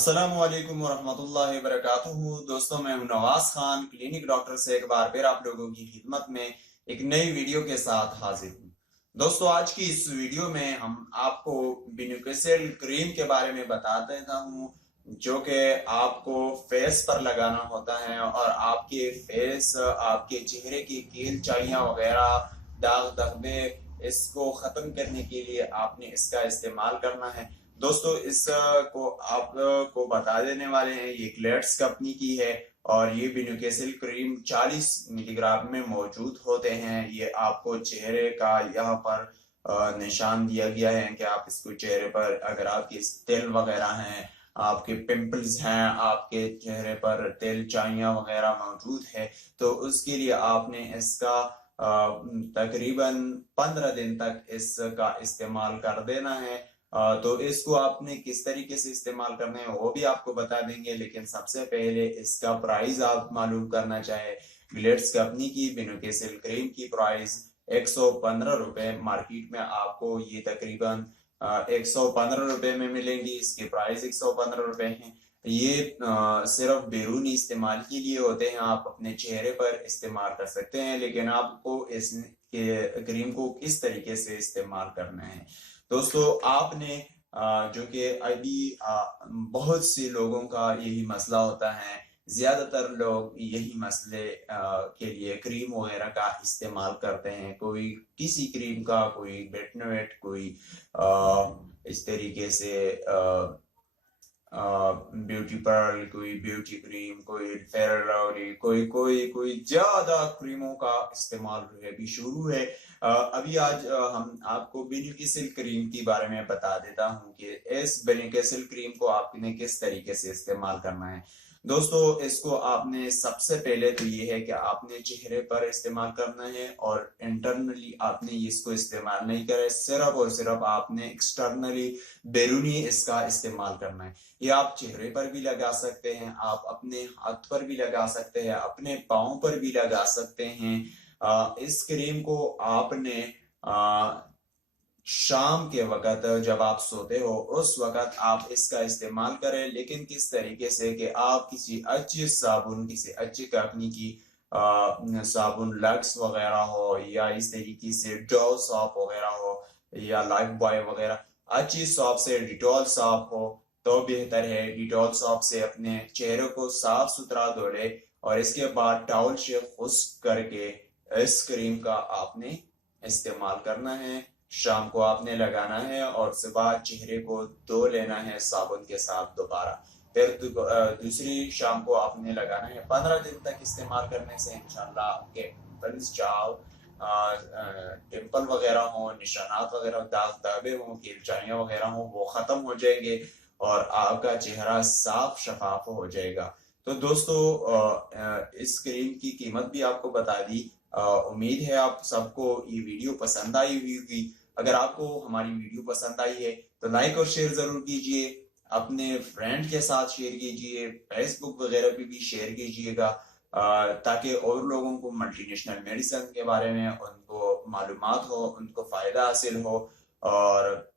अस्सलामुअलैकुम वरहमतुल्लाहि वबरकातुहू। दोस्तों, मैं हूं नवाज खान, क्लिनिक डॉक्टर से एक बार फिर आप लोगों की खिदमत में एक नई वीडियो के साथ हाजिर हूं। दोस्तों, आज की इस वीडियो में हम आपको बेनिफिशियल क्रीम के बारे में बता देता हूं, जो कि आपको फेस पर लगाना होता है और आपके फेस, आपके चेहरे की कील चाइयां वगैरह, दाग धब्बे, इसको खत्म करने के लिए आपने इसका इस्तेमाल करना है। दोस्तों, इस को आप को बता देने वाले हैं, ये ग्लेड्स कंपनी की है और ये बेनिफिशियल क्रीम 40 मिलीग्राम में मौजूद होते हैं। ये आपको चेहरे का यहाँ पर निशान दिया गया है कि आप इसको चेहरे पर, अगर आपके तिल वगैरह हैं, आपके पिंपल्स हैं, आपके चेहरे पर तिल चाइयां वगैरह मौजूद है, तो उसके लिए आपने इसका तकरीबन 15 दिन तक इसका इस्तेमाल कर देना है। तो इसको आपने किस तरीके से इस्तेमाल करना है वो भी आपको बता देंगे, लेकिन सबसे पहले इसका प्राइस आप मालूम करना चाहे। ग्लेड्स कंपनी की बेनिफिशियल क्रीम की प्राइस 115 रुपए, मार्केट में आपको ये तकरीबन 115 रुपए में मिलेंगी। इसके प्राइस 115 रुपए हैं। ये सिर्फ बैरूनी इस्तेमाल के लिए होते हैं, आप अपने चेहरे पर इस्तेमाल कर सकते हैं, लेकिन आपको इस क्रीम को किस तरीके से इस्तेमाल करना है। दोस्तों, आपने जो कि अभी बहुत से लोगों का यही मसला होता है, ज्यादातर लोग यही मसले के लिए क्रीम वगैरह का इस्तेमाल करते हैं। कोई किसी क्रीम का, कोई बेटनोवेट, कोई इस तरीके से ब्यूटी पर्ल, कोई ब्यूटी क्रीम, कोई फेयर लवली, कोई कोई कोई ज्यादा क्रीमों का इस्तेमाल अभी शुरू है। अभी आज हम आपको बेनिफिशियल क्रीम के बारे में बता देता हूं कि इस बेनिफिशियल क्रीम को आपने किस तरीके से इस्तेमाल करना है। दोस्तों, इसको आपने सबसे पहले तो ये है कि आपने चेहरे पर इस्तेमाल करना है और इंटरनली आपने इसको इस्तेमाल नहीं करे, सिर्फ और सिर्फ आपने एक्सटर्नली, बैरूनी इसका इस्तेमाल करना है। ये आप चेहरे पर भी लगा सकते हैं, आप अपने हाथ पर भी लगा सकते हैं, अपने पाँव पर भी लगा सकते हैं। इस क्रीम को आपने शाम के वक्त जब आप सोते हो उस वक्त आप इसका इस्तेमाल करें, लेकिन किस तरीके से कि आप किसी अच्छी साबुन, किसी अच्छी कंपनी की साबुन, लक्स वगैरह हो, या इस तरीके से डव सॉप वगैरह हो, या लाइफ बॉय वगैरह अच्छी सॉप से, डिटॉल सॉप हो तो बेहतर है। डिटॉल सॉप से अपने चेहरे को साफ सुथरा धो ले और इसके बाद टॉवल से खुश्क करके इस क्रीम का आपने इस्तेमाल करना है। शाम को आपने लगाना है और सुबह चेहरे को धो लेना है साबुन के साथ दोबारा। फिर दूसरी शाम को आपने लगाना है। 15 दिन तक इस्तेमाल करने से इंशाल्लाह आपके पिंपल्स, टिम्पल वगैरह हो, निशानात वगैरह, दाग धब्बे हो, कीलचाइयां वगैरह हो, वो खत्म हो जाएंगे और आपका चेहरा साफ शफाफ हो जाएगा। तो दोस्तों, इस क्रीम की कीमत भी आपको बता दी। उम्मीद है आप सबको ये वीडियो पसंद आई हुई होगी। अगर आपको हमारी वीडियो पसंद आई है तो लाइक और शेयर जरूर कीजिए, अपने फ्रेंड के साथ शेयर कीजिए, फेसबुक वगैरह पे भी शेयर कीजिएगा, ताकि और लोगों को मल्टीनेशनल मेडिसिन के बारे में उनको मालूमात हो, उनको फायदा हासिल हो। और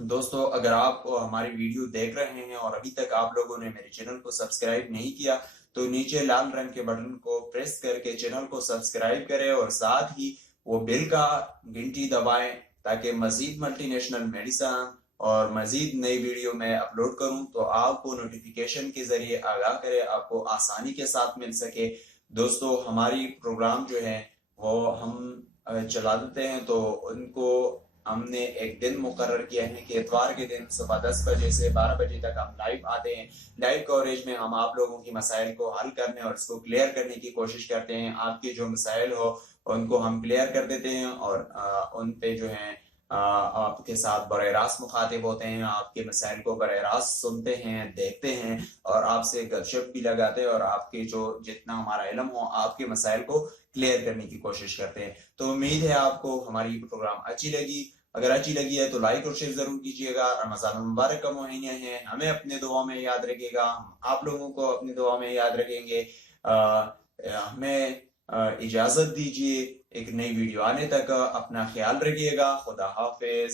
दोस्तों, अगर आप हमारी वीडियो देख रहे हैं और अभी तक आप लोगों ने मेरे चैनल को सब्सक्राइब नहीं किया, तो नीचे लाल रंग के बटन को प्रेस करके चैनल को सब्सक्राइब करें और साथ ही वो बेल का घंटी दबाएं, ताकि मजीद मल्टीनेशनल मेडिसिन और मजीद नई वीडियो मैं अपलोड करूं तो आपको नोटिफिकेशन के जरिए आगाह करे, आपको आसानी के साथ मिल सके। दोस्तों, हमारी प्रोग्राम जो है वो हम चला देते हैं, तो उनको हमने एक दिन मुकर्रर किया है कि इतवार के दिन सुबह 10 बजे से 12 बजे तक हम लाइव आते हैं। लाइव कवरेज में हम आप लोगों की मसाइल को हल करने और इसको क्लियर करने की कोशिश करते हैं। आपके जो मसाइल हो उनको हम क्लियर कर देते हैं और उन पे जो है आपके साथ बराह रास्त मुखातिब होते हैं, आपके मसाइल को बराह रास्त सुनते हैं, देखते हैं और आपसे गपशप भी लगाते हैं और आपके जो जितना हमारा इल्म हो आपके मसाइल को क्लियर करने की कोशिश करते हैं। तो उम्मीद है आपको हमारी प्रोग्राम अच्छी लगी। अगर अच्छी लगी है तो लाइक और शेयर जरूर कीजिएगा। रमजान मुबारक का महीना है, हमें अपने दुआ में याद रखिएगा, हम आप लोगों को अपनी दुआ में याद रखेंगे। हमें इजाजत दीजिए, एक नई वीडियो आने तक अपना ख्याल रखिएगा। खुदा हाफिज।